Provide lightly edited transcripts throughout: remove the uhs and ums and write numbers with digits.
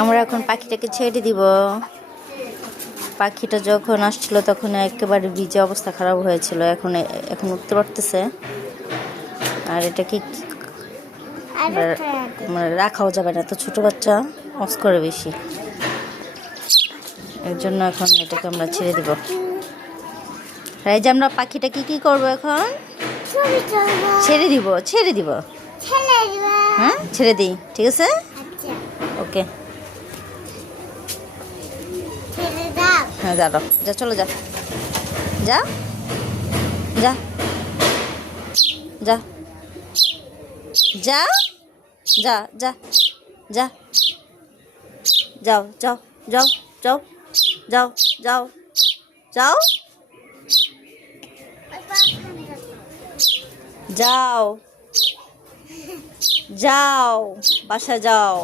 আমরা এখন পাখিটাকে ছেড়ে দিব। পাখিটা যখন আসছিল তখন একেবারে ভিজে অবস্থা খারাপ হয়েছিল, এখন এখন উঠতে পারতেছে। আর এটাকে মানে রাখাও যাবে না, তো ছোটো বাচ্চা অস করে বেশি, এর জন্য এখন এটাকে আমরা ছেড়ে দিব। এই যে আমরা পাখিটাকে কি করবো এখন? ছেড়ে দিব, ছেড়ে দিব। হ্যাঁ ছেড়ে দিই, ঠিক আছে, ওকে। হ্যাঁ দাঁড়াও, যা চলো, যা যা যা যা যা যা যা যা যাও যাও যাও যাও যাও যাও যাও যাও যাও বাসা যাও।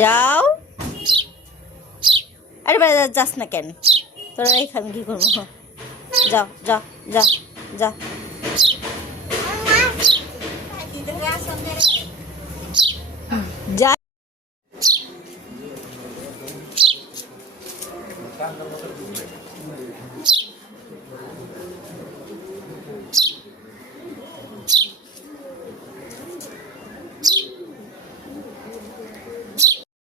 যাও, আরে ভাই যাস না কেন, তোরা এখানে কি করবো? যাও যা যা যা যা।